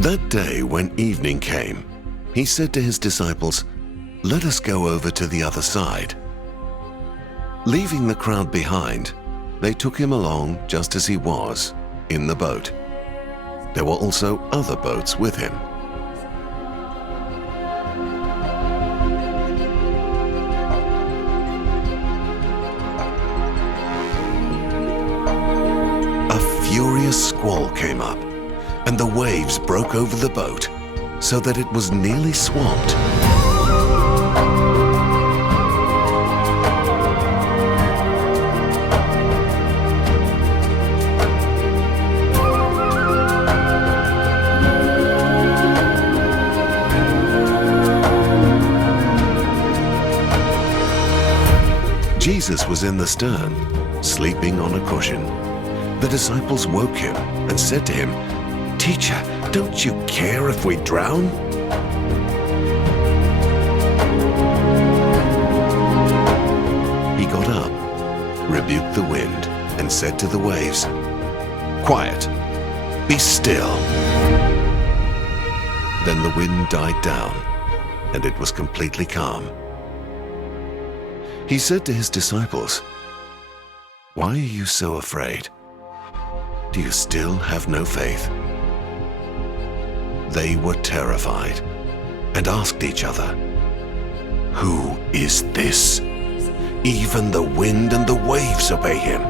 That day when evening came, he said to his disciples, "Let us go over to the other side." Leaving the crowd behind, they took him along just as he was, in the boat. There were also other boats with him. A furious squall came up, and the waves broke over the boat, so that it was nearly swamped. Jesus was in the stern, sleeping on a cushion. The disciples woke him and said to him, "Teacher, don't you care if we drown?" He got up, rebuked the wind, and said to the waves, "Quiet, be still." Then the wind died down, and it was completely calm. He said to his disciples, "Why are you so afraid? Do you still have no faith?" They were terrified and asked each other, "Who is this? Even the wind and the waves obey him."